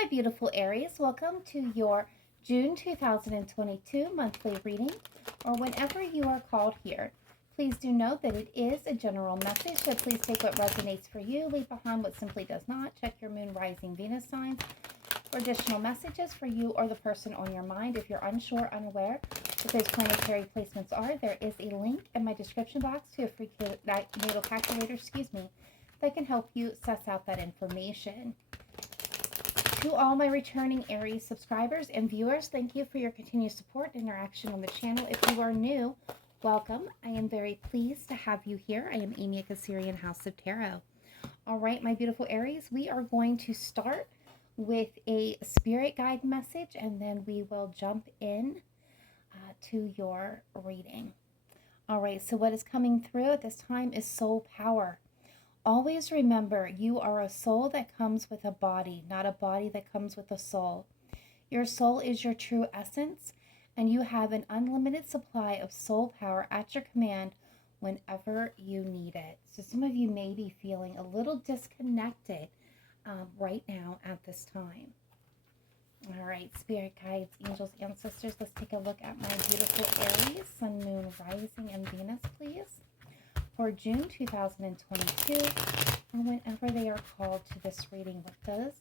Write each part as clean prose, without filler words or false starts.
my beautiful Aries, welcome to your June 2022 monthly reading, or whenever you are called here. Please do note that it is a general message, so please take what resonates for you, leave behind what simply does not. Check your moon, rising, Venus signs for additional messages for you or the person on your mind. If you're unsure, unaware what those planetary placements are, there is a link in my description box to a free natal calculator, that can help you suss out that information. To all my returning Aries subscribers and viewers, thank you for your continued support and interaction on the channel. If you are new, welcome. I am very pleased to have you here. I am Amy at Cancerianhouse of Tarot. All right, my beautiful Aries, we are going to start with a spirit guide message, and then we will jump in to your reading. All right, so what is coming through at this time is soul power. Always remember, you are a soul that comes with a body, not a body that comes with a soul. Your soul is your true essence, and you have an unlimited supply of soul power at your command whenever you need it. So some of you may be feeling a little disconnected right now at this time. All right, spirit guides, angels, ancestors, let's take a look at my beautiful Aries, sun, moon, rising, and Venus, please. For June 2022, or whenever they are called to this reading, what does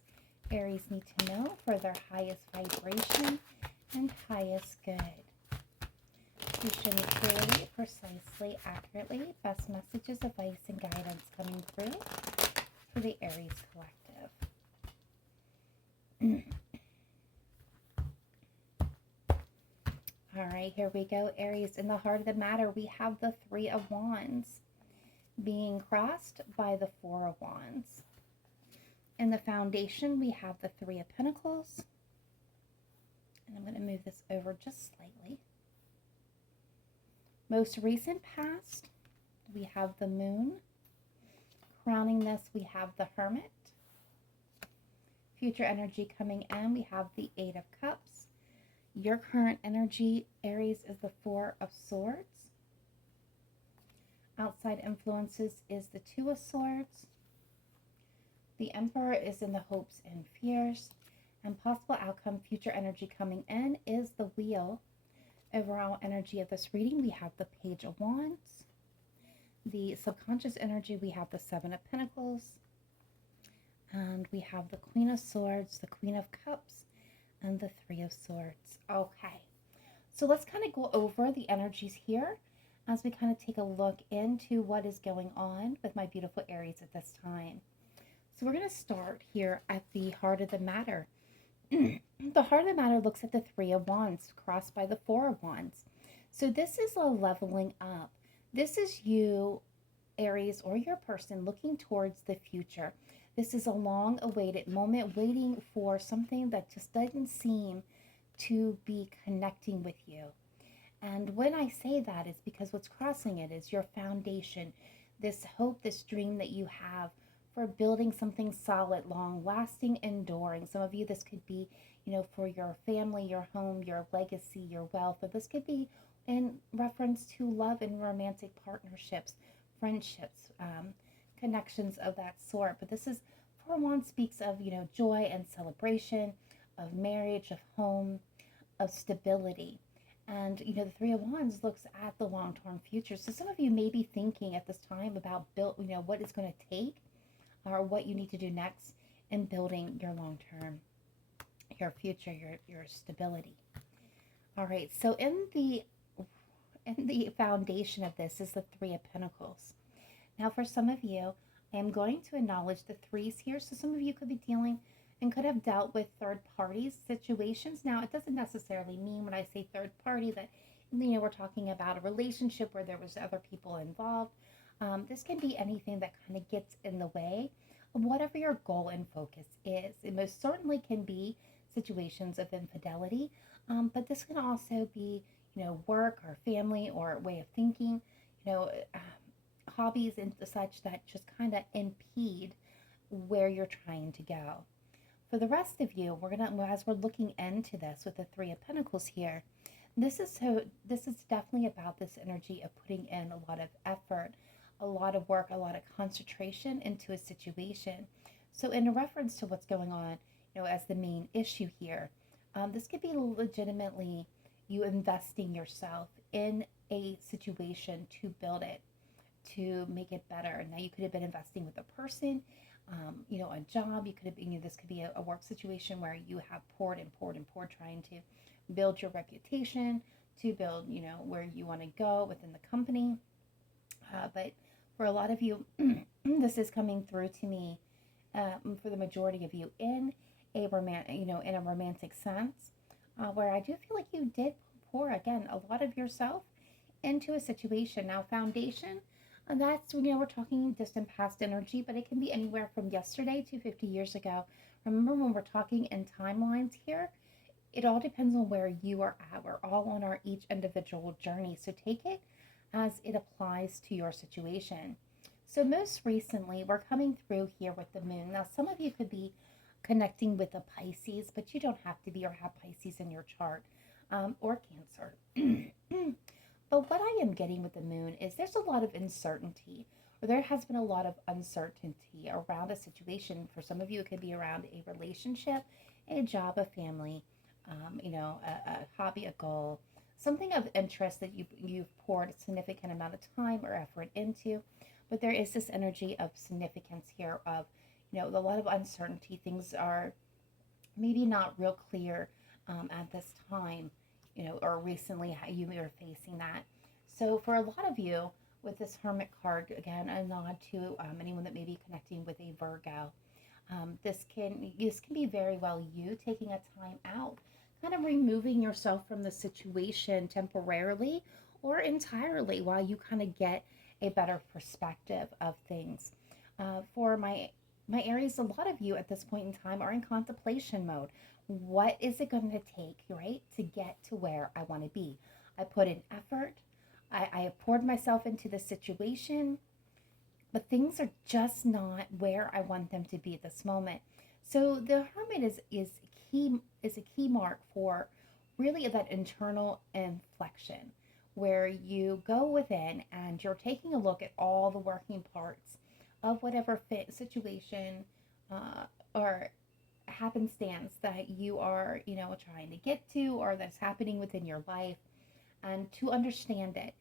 Aries need to know for their highest vibration and highest good? You show me clearly, precisely, accurately, best messages, advice, and guidance coming through for the Aries collective. All right, here we go, Aries. In the heart of the matter, we have the Three of Wands being crossed by the Four of Wands. In the foundation, we have the Three of Pentacles. And I'm going to move this over just slightly. Most recent past, we have the Moon. Crowning this, we have the Hermit. Future energy coming in, we have the Eight of Cups. Your current energy, Aries, is the Four of Swords. Outside influences is the Two of Swords. The Emperor is in the hopes and fears. And possible outcome, future energy coming in, is the Wheel. Overall energy of this reading, we have the Page of Wands. The subconscious energy, we have the Seven of Pentacles. And we have the Queen of Swords, the Queen of Cups, and the Three of Swords. Okay, so let's kind of go over the energies here as we kind of take a look into what is going on with my beautiful Aries at this time. So we're going to start here at the heart of the matter. The heart of the matter looks at the Three of Wands crossed by the Four of Wands. So this is a leveling up. This is you, Aries, or your person looking towards the future. This is a long-awaited moment, waiting for something that just doesn't seem to be connecting with you. And when I say that, it's because what's crossing it is your foundation, this hope, this dream that you have for building something solid, long-lasting, enduring. Some of you, this could be, for your family, your home, your legacy, your wealth, or this could be in reference to love and romantic partnerships, friendships, connections of that sort. But this is, Four of Wands speaks of, joy and celebration, of marriage, of home, of stability. And, the Three of Wands looks at the long-term future. So some of you may be thinking at this time about what it's going to take or what you need to do next in building your long-term, your future, your stability. All right. So in the foundation of this is the Three of Pentacles. Now, for some of you, I am going to acknowledge the threes here. So some of you could be dealing and could have dealt with third party situations. Now, it doesn't necessarily mean when I say third party that, we're talking about a relationship where there was other people involved. This can be anything that kind of gets in the way of whatever your goal and focus is. It most certainly can be situations of infidelity, but this can also be, work or family or way of thinking, hobbies and such that just kind of impede where you're trying to go. For the rest of you, as we're looking into this with the Three of Pentacles here, this is definitely about this energy of putting in a lot of effort, a lot of work, a lot of concentration into a situation. So in reference to what's going on, as the main issue here. This could be legitimately you investing yourself in a situation to build it, to make it better. Now, you could have been investing with a person, a job. You could have been, this could be a work situation where you have poured and poured and poured, trying to build your reputation, to build, where you want to go within the company. But for a lot of you, this is coming through to me, for the majority of you, in a romantic sense, where I do feel like you did pour, again, a lot of yourself into a situation. Now, foundation, that's, we're talking distant past energy, but it can be anywhere from yesterday to 50 years ago. Remember, when we're talking in timelines here, it all depends on where you are at. We're all on our each individual journey. So take it as it applies to your situation. So most recently, we're coming through here with the moon. Now, some of you could be connecting with a Pisces, but you don't have to be or have Pisces in your chart, or Cancer. But what I am getting with the moon is there's a lot of uncertainty, or there has been a lot of uncertainty around a situation. For some of you, it could be around a relationship, a job, a family, a hobby, a goal, something of interest that you've poured a significant amount of time or effort into. But there is this energy of significance here of, a lot of uncertainty. Things are maybe not real clear at this time, or recently how you were facing that. So for a lot of you, with this Hermit card, again, a nod to anyone that may be connecting with a Virgo. This can be very well you taking a time out, kind of removing yourself from the situation temporarily or entirely, while you kind of get a better perspective of things. For my Aries, a lot of you at this point in time are in contemplation mode. What is it going to take, right, to get to where I want to be? I put in effort. I have poured myself into the situation, but things are just not where I want them to be at this moment. So the Hermit is a key mark for really that internal inflection, where you go within and you're taking a look at all the working parts of whatever situation or happenstance that you are, trying to get to, or that's happening within your life, and to understand it,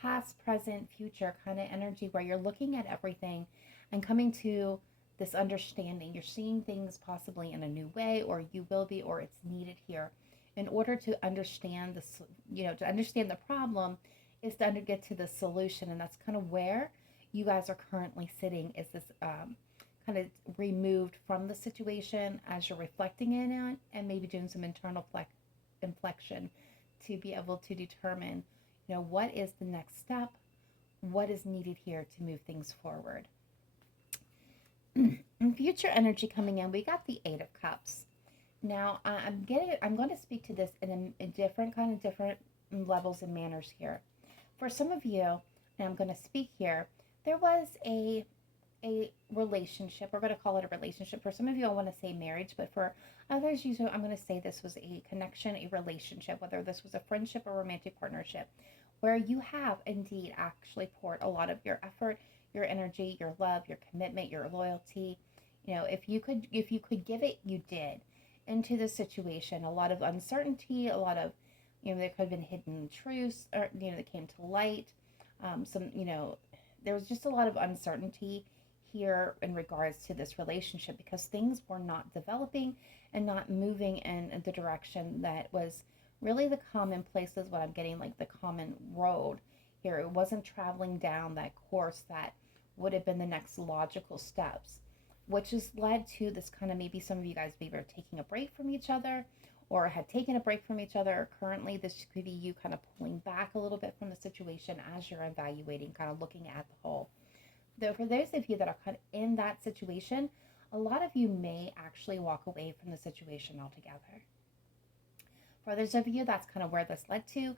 past, present, future kind of energy, where you're looking at everything and coming to this understanding. You're seeing things possibly in a new way, or you will be, or it's needed here in order to understand this, to understand the problem is to get to the solution. And that's kind of where you guys are currently sitting, is this kind of removed from the situation as you're reflecting in it, and maybe doing some internal inflection to be able to determine, what is the next step, what is needed here to move things forward. In future energy coming in, we got the Eight of Cups. Now, I'm going to speak to this in a different levels and manners here. For some of you, and I'm going to speak here, there was a relationship. We're going to call it a relationship. For some of you, I want to say marriage, but for others, I'm going to say this was a connection, a relationship, whether this was a friendship or romantic partnership, where you have indeed actually poured a lot of your effort, your energy, your love, your commitment, your loyalty. If you could give it, you did, into the situation. A lot of uncertainty, a lot of, there could have been hidden truths, or, that came to light. There was just a lot of uncertainty here in regards to this relationship, because things were not developing and not moving in the direction that was really the common places. What I'm getting, like the common road here, it wasn't traveling down that course that would have been the next logical steps, which has led to this kind of, maybe some of you guys maybe are taking a break from each other, or had taken a break from each other. Or currently, this could be you kind of pulling back a little bit from the situation as you're evaluating, kind of looking at the whole. Though for those of you that are kind of in that situation, a lot of you may actually walk away from the situation altogether. For others of you, that's kind of where this led to.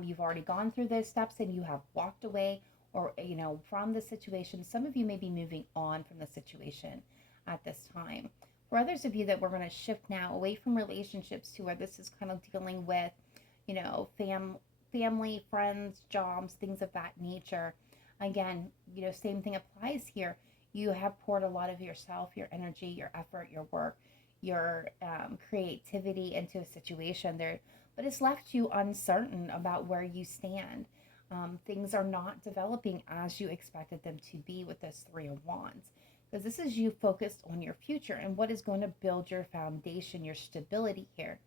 You've already gone through those steps and you have walked away, or, from the situation. Some of you may be moving on from the situation at this time. For others of you, that we're going to shift now away from relationships to where this is kind of dealing with, family, friends, jobs, things of that nature. Again, same thing applies here. You have poured a lot of yourself, your energy, your effort, your work, your creativity into a situation there, but it's left you uncertain about where you stand. Things are not developing as you expected them to be with this Three of Wands, because this is you focused on your future and what is going to build your foundation, your stability here.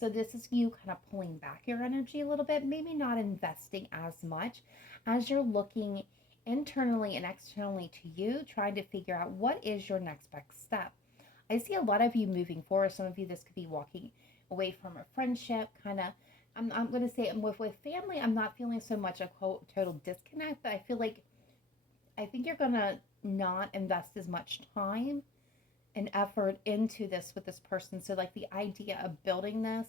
So this is you kind of pulling back your energy a little bit, maybe not investing as much as you're looking internally and externally to you, trying to figure out what is your next best step. I see a lot of you moving forward. Some of you, this could be walking away from a friendship, kind of. I'm going to say with family, I'm not feeling so much a total disconnect, but I think you're going to not invest as much time and effort into this with this person. So like the idea of building this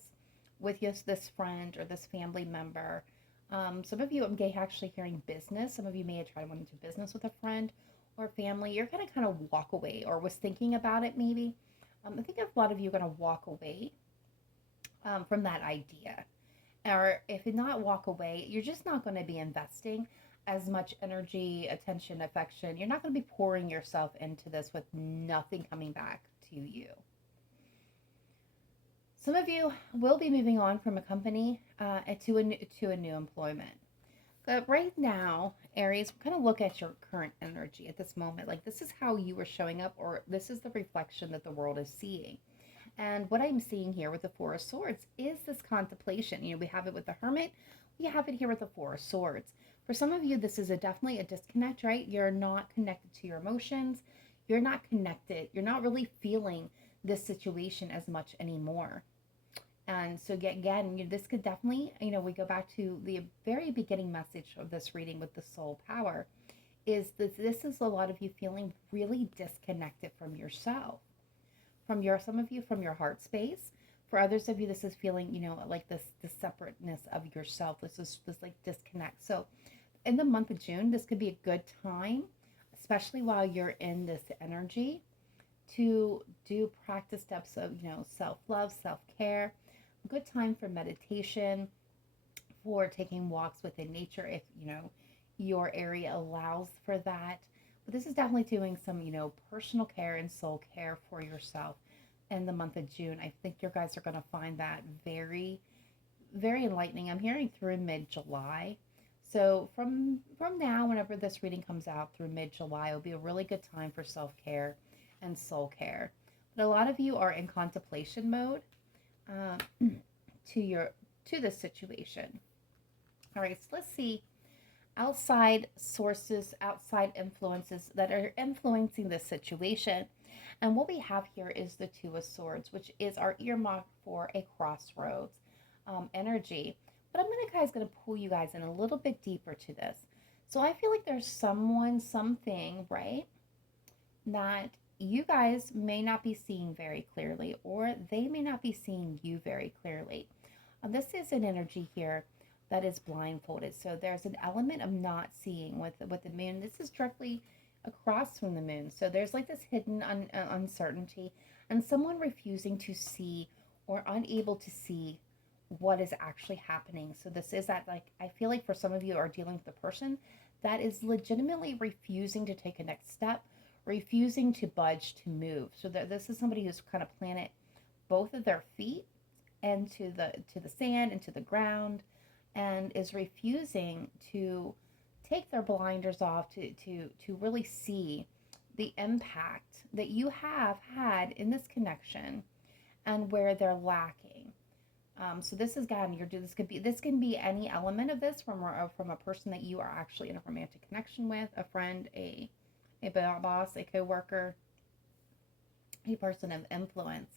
with just this friend or this family member. Some of you may actually hearing business. Some of you may have tried went into business with a friend or family. You're going to kind of walk away or was thinking about it maybe. I think a lot of you are going to walk away from that idea. Or if you not walk away, you're just not going to be investing as much energy, attention, affection. You're not going to be pouring yourself into this with nothing coming back to you. Some of you will be moving on from a company to a new employment. But right now, Aries, kind of look at your current energy at this moment. Like this is how you are showing up, or this is the reflection that the world is seeing. And what I'm seeing here with the Four of Swords is this contemplation. You know, we have it with the Hermit. We have it here with the Four of Swords. For some of you, this is definitely a disconnect, right? You're not connected to your emotions. You're not connected. You're not really feeling this situation as much anymore. And so again, this could definitely, we go back to the very beginning message of this reading with the soul power, is this is a lot of you feeling really disconnected from yourself, some of you from your heart space. For others of you, this is feeling, like this separateness of yourself. This like disconnect. So in the month of June, this could be a good time, especially while you're in this energy, to do practice steps of, self-love, self-care. A good time for meditation, for taking walks within nature if, your area allows for that. But this is definitely doing some, personal care and soul care for yourself in the month of June. I think you guys are going to find that very, very enlightening. I'm hearing through mid-July. So from now, whenever this reading comes out through mid-July, it'll be a really good time for self-care and soul care. But a lot of you are in contemplation mode to this situation. All right, so let's see outside sources, outside influences that are influencing this situation. And what we have here is the Two of Swords, which is our earmark for a crossroads energy. But I'm going to pull you guys in a little bit deeper to this. So I feel like there's someone, something, right, that you guys may not be seeing very clearly, or they may not be seeing you very clearly. This is an energy here that is blindfolded. So there's an element of not seeing with the moon. This is directly across from the moon. So there's like this hidden uncertainty and someone refusing to see or unable to see what is actually happening. So this is that, like, I feel like for some of you are dealing with a person that is legitimately refusing to take a next step, refusing to budge, to move. So this is somebody who's kind of planted both of their feet into the sand, into the ground, and is refusing to take their blinders off to really see the impact that you have had in this connection and where they're lacking. So this is this can be any element of this from a person that you are actually in a romantic connection with, a friend, a boss, a coworker, a person of influence.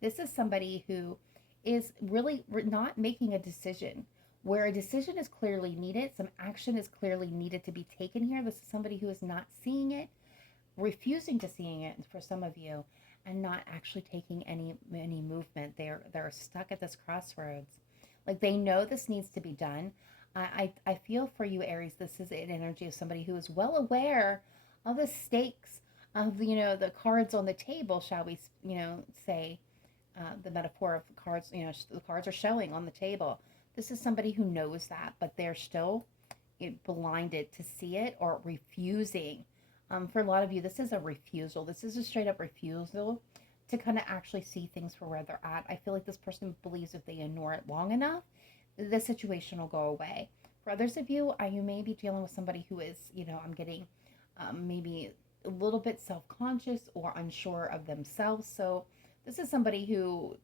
This is somebody who is really not making a decision, where a decision is clearly needed, some action is clearly needed to be taken here. This is somebody who is not seeing it, refusing to seeing it for some of you, and not actually taking any movement. They're stuck at this crossroads. Like they know this needs to be done. I feel for you, Aries, this is an energy of somebody who is well aware of the stakes of, the cards on the table, shall we, say, the metaphor of cards, the cards are showing on the table. This is somebody who knows that, but they're still blinded to see it or refusing. For a lot of you, this is a refusal. This is a straight up refusal to kind of actually see things for where they're at. I feel like this person believes if they ignore it long enough, the situation will go away. For others of you, you may be dealing with somebody who is, I'm getting maybe a little bit self-conscious or unsure of themselves. So this is somebody who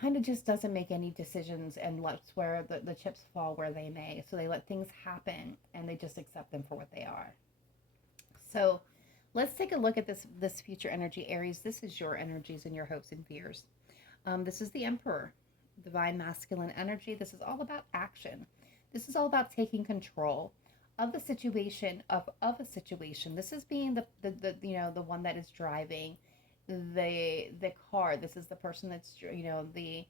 kind of just doesn't make any decisions and lets where the chips fall where they may. So they let things happen and they just accept them for what they are. So let's take a look at this future energy, Aries. This is your energies and your hopes and fears. This is the Emperor, divine masculine energy. This is all about action. This is all about taking control of the situation, of a situation. This is being the one that is driving the car. This is the person that's the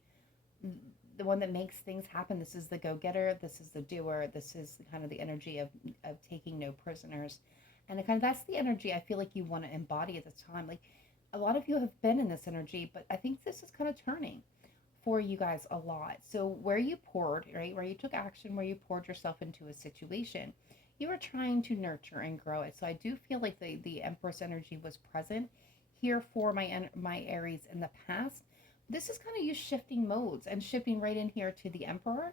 one that makes things happen. This is the go-getter. This is the doer. This is kind of the energy of taking no prisoners. And that's the energy I feel like you want to embody at this time. Like, a lot of you have been in this energy, but I think this is kind of turning for you guys a lot. So where you poured, right, where you took action, where you poured yourself into a situation, you were trying to nurture and grow it. So I do feel like the Empress energy was present here for my Aries in the past. This is kind of you shifting modes and shifting right in here to the Emperor,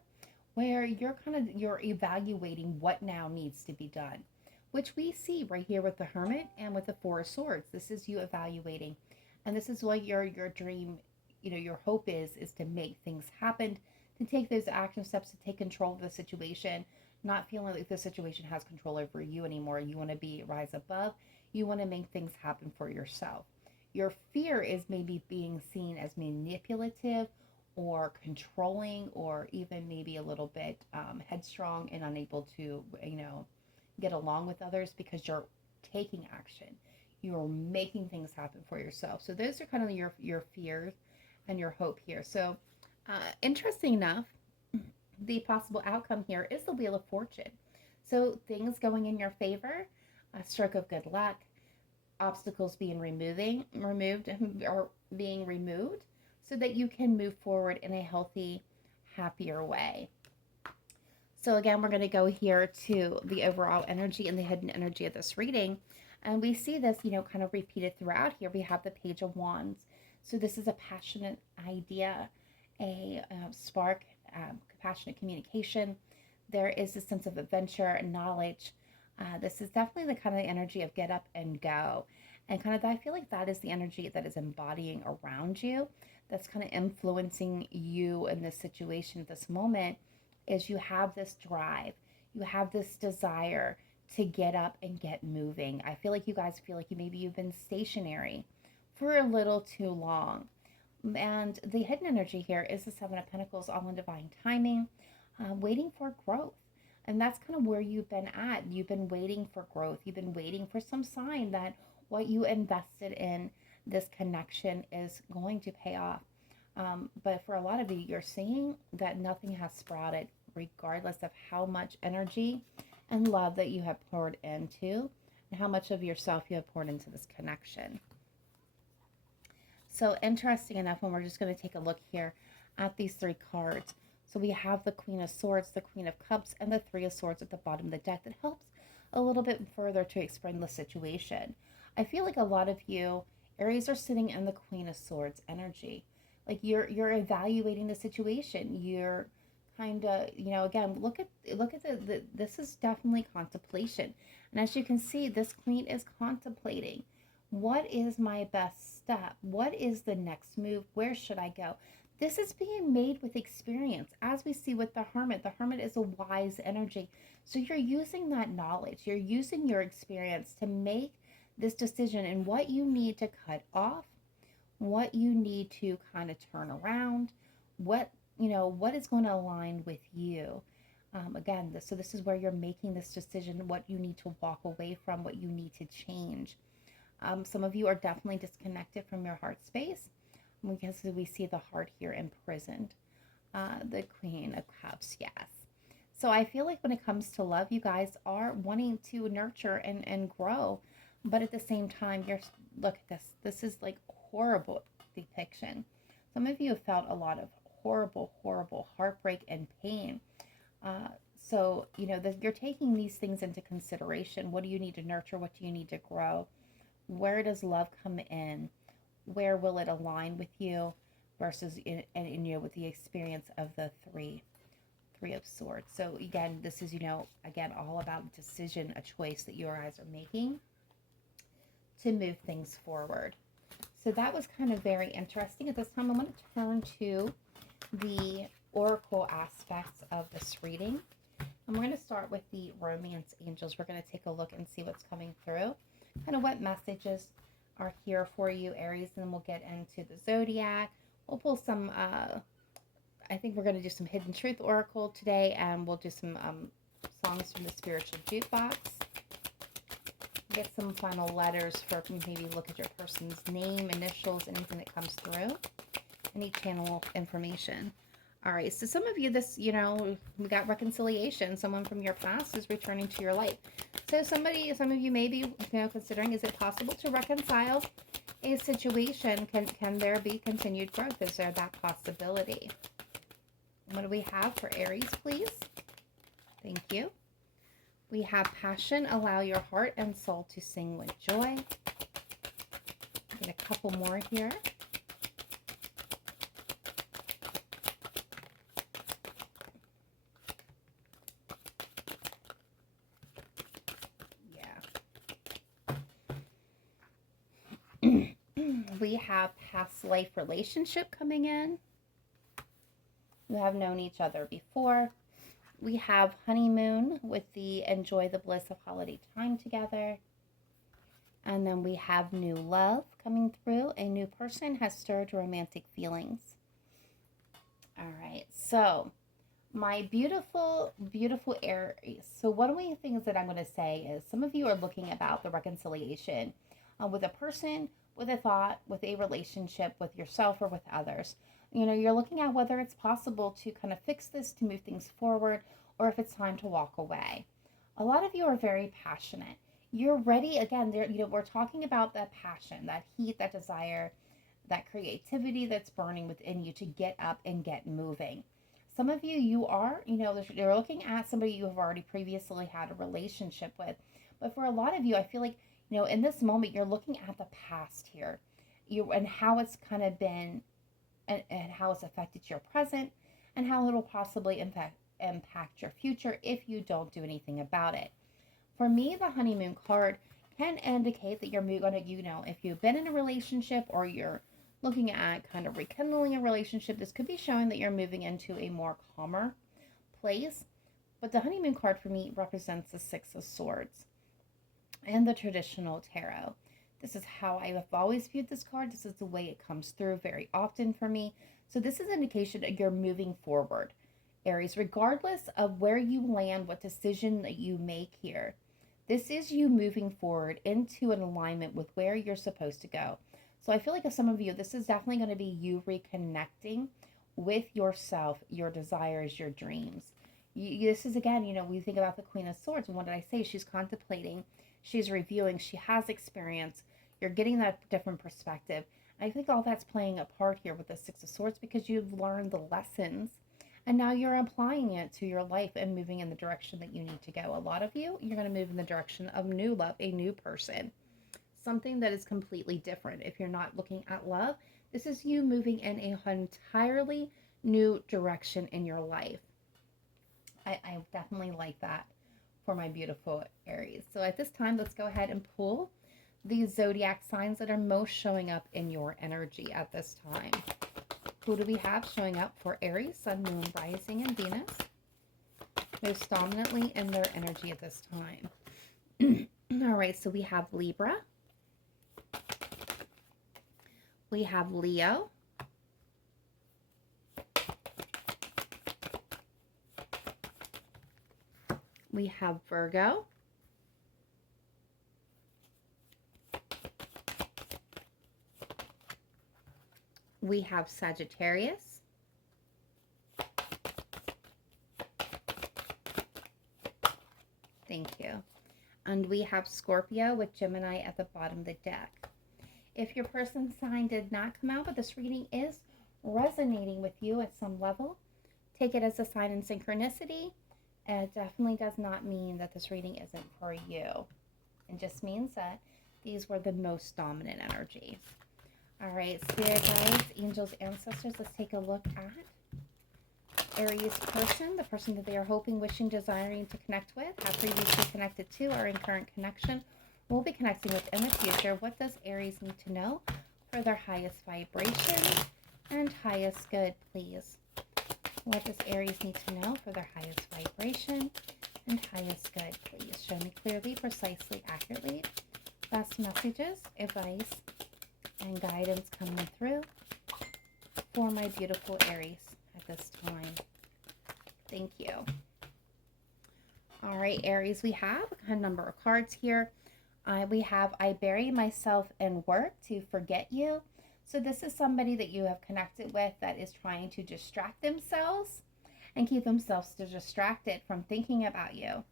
where you're evaluating what now needs to be done, which we see right here with the Hermit and with the Four of Swords. This is you evaluating, and this is what your dream, your hope is to make things happen, to take those action steps, to take control of the situation, not feeling like the situation has control over you anymore. You want to rise above. You want to make things happen for yourself. Your fear is maybe being seen as manipulative or controlling, or even maybe a little bit headstrong and unable to, get along with others, because you're taking action. You're making things happen for yourself. So those are kind of your fears and your hope here. So interesting enough, the possible outcome here is the Wheel of Fortune. So things going in your favor, a stroke of good luck, obstacles being removed or being removed, so that you can move forward in a healthy, happier way. So again, we're going to go here to the overall energy and the hidden energy of this reading. And we see this, kind of repeated throughout here. We have the Page of Wands. So this is a passionate idea, a spark, compassionate communication. There is a sense of adventure and knowledge. This is definitely the kind of energy of get up and go. And I feel like that is the energy that is embodying around you. That's kind of influencing you in this situation at this moment, is you have this drive. You have this desire to get up and get moving. I feel like you guys feel like you've been stationary for a little too long. And the hidden energy here is the Seven of Pentacles, all in divine timing, waiting for growth. And that's kind of where you've been at. You've been waiting for growth. You've been waiting for some sign that what you invested in this connection is going to pay off. But for a lot of you, you're seeing that nothing has sprouted, regardless of how much energy and love that you have poured into and how much of yourself you have poured into this connection. So interesting enough, when we're just going to take a look here at these three cards. So we have the Queen of Swords, the Queen of Cups, and the Three of Swords at the bottom of the deck. That helps a little bit further to explain the situation. I feel like a lot of you, Aries, are sitting in the Queen of Swords energy. Like you're evaluating the situation. You're kind of, again, look at this is definitely contemplation. And as you can see, this Queen is contemplating. What is my best step? What is the next move? Where should I go? This is being made with experience, as we see with the Hermit. The Hermit is a wise energy. So you're using that knowledge. You're using your experience to make this decision and what you need to cut off, what you need to kind of turn around, what is going to align with you. Again, this is where you're making this decision, what you need to walk away from, what you need to change. Some of you are definitely disconnected from your heart space, because we see the heart here imprisoned. The Queen of Cups, yes. So I feel like when it comes to love, you guys are wanting to nurture and grow, but at the same time, look at this. This is like horrible depiction. Some of you have felt a lot of horrible heartbreak and pain. So you're taking these things into consideration. What do you need to nurture? What do you need to grow? Where does love come in? Where will it align with you versus with the experience of the Three of Swords? So again, this is, again, all about a decision, a choice that you guys are making to move things forward. So that was kind of very interesting. At this time, I want to turn to the oracle aspects of this reading. And we're going to start with the romance angels. We're going to take a look and see what's coming through. Kind of what messages are here for you, Aries. And then we'll get into the zodiac. We'll pull some, I think we're going to do some Hidden Truth Oracle today. And we'll do some songs from the spiritual jukebox. Get some final letters for maybe look at your person's name, initials, anything that comes through. Any channel information. All right, so some of you, we got reconciliation. Someone from your past is returning to your life. So some of you may be, considering, is it possible to reconcile a situation? Can there be continued growth? Is there that possibility? What do we have for Aries, please? Thank you. We have passion. Allow your heart and soul to sing with joy. Get a couple more here. We have past life relationship coming in. You have known each other before. We have honeymoon with the enjoy the bliss of holiday time together. And then we have new love coming through. A new person has stirred romantic feelings. All right, so my beautiful, beautiful Aries. So one of the things that I'm going to say is some of you are looking about the reconciliation with a person, with a thought, with a relationship, with yourself or with others. You're looking at whether it's possible to kind of fix this, to move things forward, or if it's time to walk away. A lot of you are very passionate. You're ready. Again, we're talking about that passion, that heat, that desire, that creativity that's burning within you to get up and get moving. Some of you, you're looking at somebody you have already previously had a relationship with. But for a lot of you, I feel like, in this moment, you're looking at the past here, and how it's kind of been, and how it's affected your present, and how it'll possibly impact your future if you don't do anything about it. For me, the honeymoon card can indicate that you're going to, if you've been in a relationship or you're looking at kind of rekindling a relationship, this could be showing that you're moving into a more calmer place. But the honeymoon card for me represents the Six of Swords and the traditional tarot. This is how I have always viewed this card. This is the way it comes through very often for me. So this is an indication that you're moving forward, Aries, regardless of where you land, what decision that you make here. This is you moving forward into an alignment with where you're supposed to go. So I feel like, if some of you, this is definitely going to be you reconnecting with yourself, your desires, your dreams. This is, again, we think about the Queen of Swords. And what did I say? She's contemplating, she's reviewing, she has experience. You're getting that different perspective. And I think all that's playing a part here with the Six of Swords, because you've learned the lessons and now you're applying it to your life and moving in the direction that you need to go. A lot of you, you're going to move in the direction of new love, a new person, something that is completely different. If you're not looking at love, this is you moving in an entirely new direction in your life. I definitely like that for my beautiful Aries. So at this time, let's go ahead and pull these zodiac signs that are most showing up in your energy at this time. Who do we have showing up for Aries, Sun, Moon, Rising, and Venus? Most dominantly in their energy at this time. All right, so we have Libra. We have Leo. We have Virgo. We have Sagittarius. Thank you. And we have Scorpio with Gemini at the bottom of the deck. If your person's sign did not come out, but this reading is resonating with you at some level, take it as a sign in synchronicity. And it definitely does not mean that this reading isn't for you. It just means that These were the most dominant energies. All right, spirit guides, angels, ancestors. Let's take a look at Aries person, the person that they are hoping, wishing, desiring to connect with, have previously connected to, or in current connection, will be connecting with in the future. What does Aries need to know for their highest vibration and highest good, please? What does Aries need to know for their highest vibration and highest good, please? Show me clearly, precisely, accurately. Best messages, advice, and guidance coming through for my beautiful Aries at this time. Thank you. All right, Aries, we have a number of cards here. We have, I bury myself in work to forget you. So this is somebody that you have connected with that is trying to distract themselves and keep themselves distracted from thinking about you.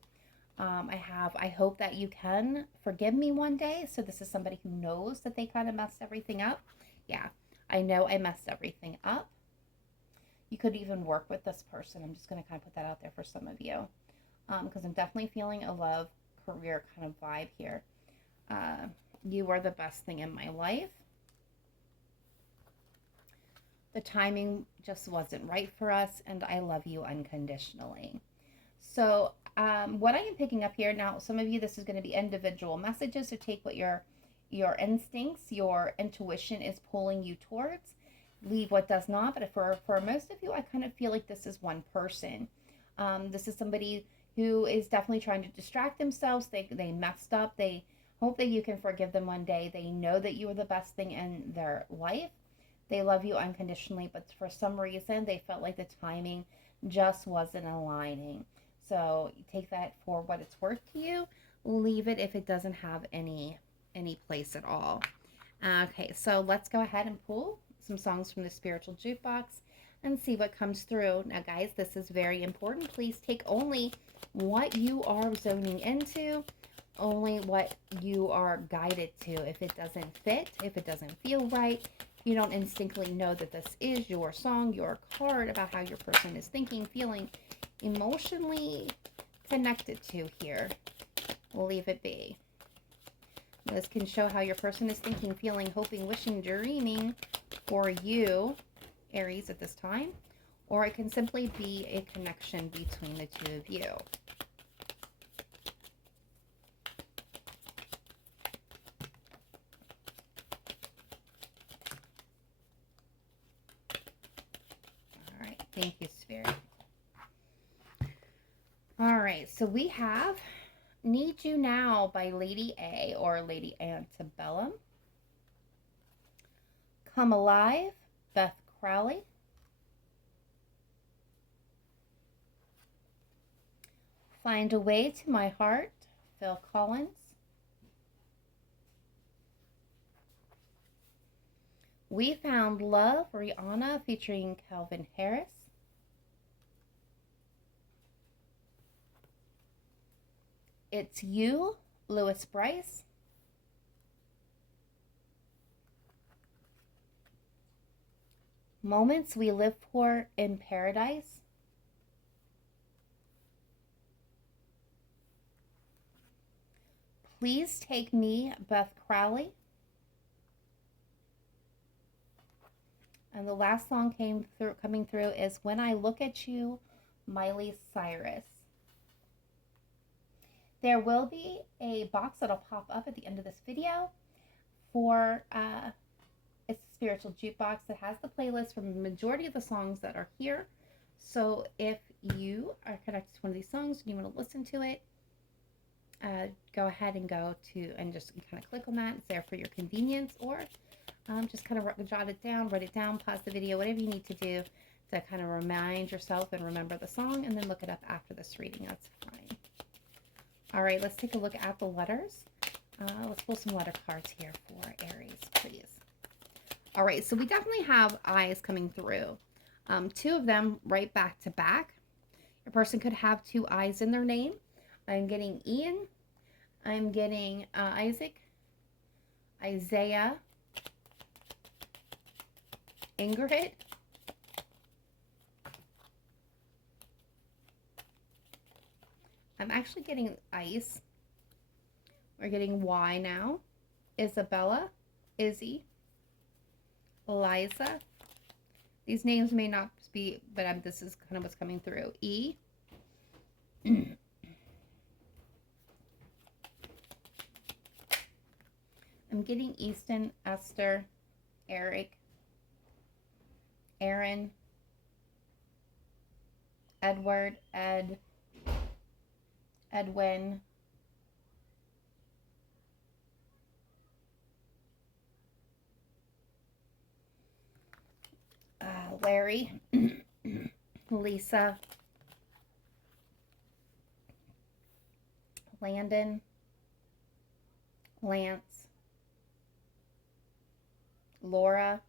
I hope that you can forgive me one day. So this is somebody who knows that they kind of messed everything up. Yeah, I know I messed everything up. You could even work with this person. I'm just going to kind of put that out there for some of you. Because I'm definitely feeling a love career kind of vibe here. You are the best thing in my life. The timing just wasn't right for us, and I love you unconditionally. So what I am picking up here now, some of you, this is going to be individual messages, so take what your instincts, your intuition is pulling you towards. Leave what does not. But for most of you, I kind of feel like this is one person. This is somebody who is definitely trying to distract themselves. They messed up. They hope that you can forgive them one day. They know that you are the best thing in their life. They love you unconditionally, but for some reason, they felt like the timing just wasn't aligning. So take that for what it's worth to you. Leave it if it doesn't have any place at all. Okay, so let's go ahead and pull some songs from the spiritual jukebox and see what comes through. Now, guys, this is very important. Please take only what you are zoning into, only what you are guided to. If it doesn't fit, if it doesn't feel right, you don't instinctively know that this is your song, your card about how your person is thinking, feeling, emotionally connected to here, leave it be. This can show how your person is thinking, feeling, hoping, wishing, dreaming for you, Aries, at this time. Or it can simply be a connection between the two of you. All right, thank you, Spirit. All right, so we have Need You Now by Lady A or Lady Antebellum. Come Alive, Beth Crowley. Find a Way to My Heart, Phil Collins. We Found Love, Rihanna featuring Calvin Harris. It's You, Louis Bryce. Moments We Live For in Paradise. Please Take Me, Beth Crowley. And the last song coming through is When I Look at You, Miley Cyrus. There will be a box that'll pop up at the end of this video for it's a spiritual jukebox that has the playlist from the majority of the songs that are here. So if you are connected to one of these songs and you want to listen to it, go ahead and just kind of click on that. It's there for your convenience, or just kind of jot it down, write it down, pause the video, whatever you need to do to kind of remind yourself and remember the song, and then look it up after this reading. That's fine. All right, let's take a look at the letters. Let's pull some letter cards here for Aries, please. All right, so we definitely have eyes coming through. Two of them right back to back. Your person could have two eyes in their name. I'm getting Ian. I'm getting Isaac, Isaiah, Ingrid, I'm actually getting ice. We're getting Y now. Isabella, Izzy, Eliza. These names may not be, but this is kind of what's coming through. E. I'm getting Easton, Esther, Eric, Aaron, Edward, Ed, Edwin, Larry, Lisa, Landon, Lance, Laura.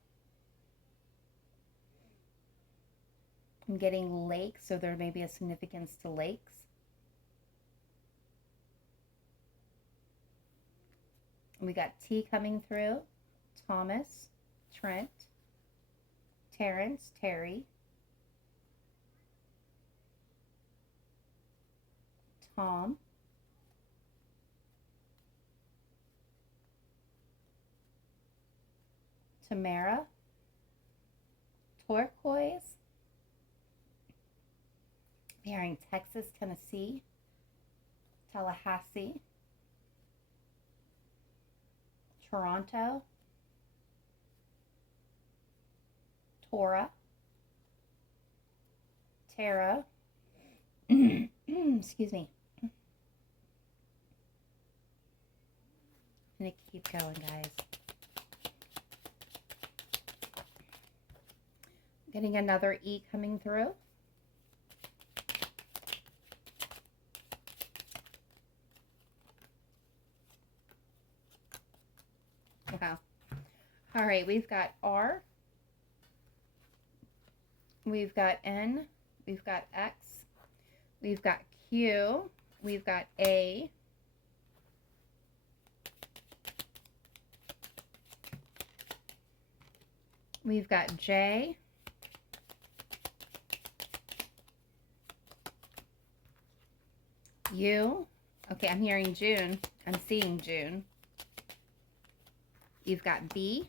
I'm getting lakes, so there may be a significance to lakes. We got T coming through. Thomas, Trent, Terrence, Terry, Tom, Tamara, Turquoise. I'm hearing Texas, Tennessee, Tallahassee, Toronto, Tora, Tara, excuse me. I'm going to keep going, guys. Getting another E coming through. Wow. All right, we've got R. We've got N. We've got X. We've got Q. We've got A. We've got J. U. Okay, I'm hearing June. I'm seeing June. You've got B.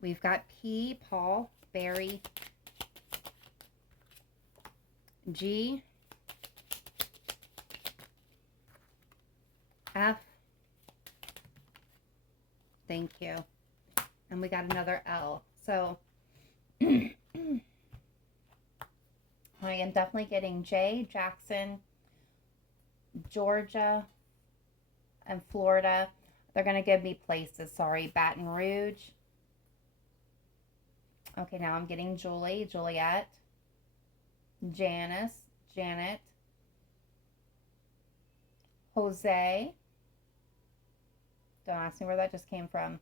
We've got P, Paul, Barry, G, F, thank you, and we got another L. So I am definitely getting J, Jackson, Georgia, and Florida. They're going to give me places, sorry. Baton Rouge. Okay, now I'm getting Julie, Juliet, Janice, Janet, Jose. Don't ask me where that just came from.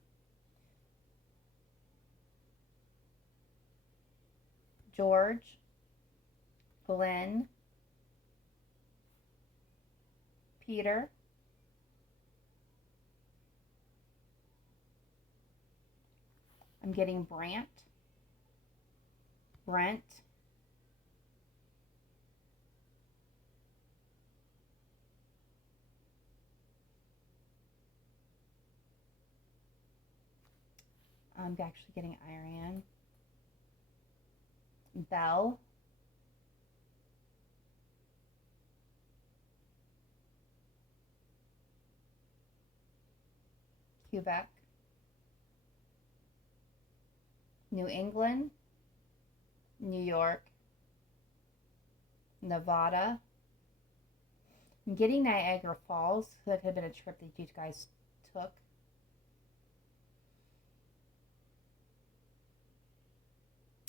George, Glenn, Peter, I'm getting Brant, Brent, I'm actually getting Ariane, Belle, Quebec, New England, New York, Nevada. I'm getting Niagara Falls. That could have been a trip that you guys took.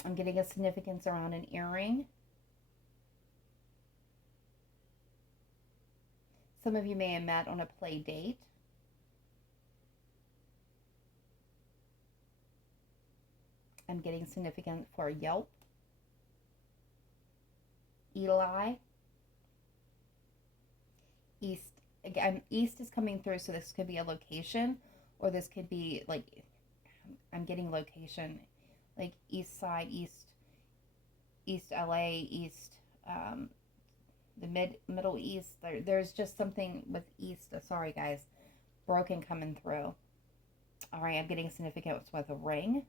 I'm getting a significance around an earring. Some of you may have met on a play date. I'm getting significant for Yelp. Eli. East. Again, East is coming through, so this could be a location, or this could be like, I'm getting location, like East Side, East LA, East the Middle East. There's just something with East. Sorry, guys. Broken coming through. All right, I'm getting significance with a ring.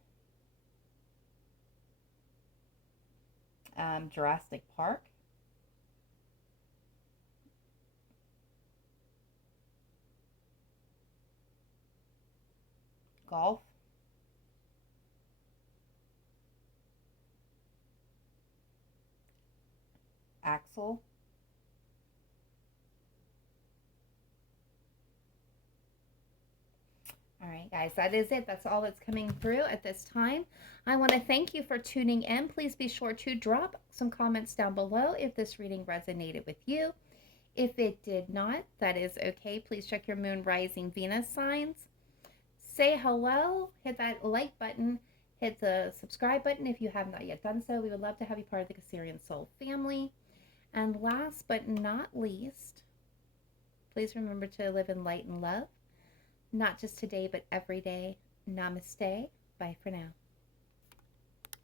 Jurassic Park. Golf. Axel. All right, guys, that is it. That's all that's coming through at this time. I want to thank you for tuning in. Please be sure to drop some comments down below if this reading resonated with you. If it did not, that is okay. Please check your moon, rising, Venus signs. Say hello, hit that like button, hit the subscribe button if you have not yet done so. We would love to have you part of the Cancerian Soul family. And last but not least, please remember to live in light and love. Not just today, but every day. Namaste. Bye for now.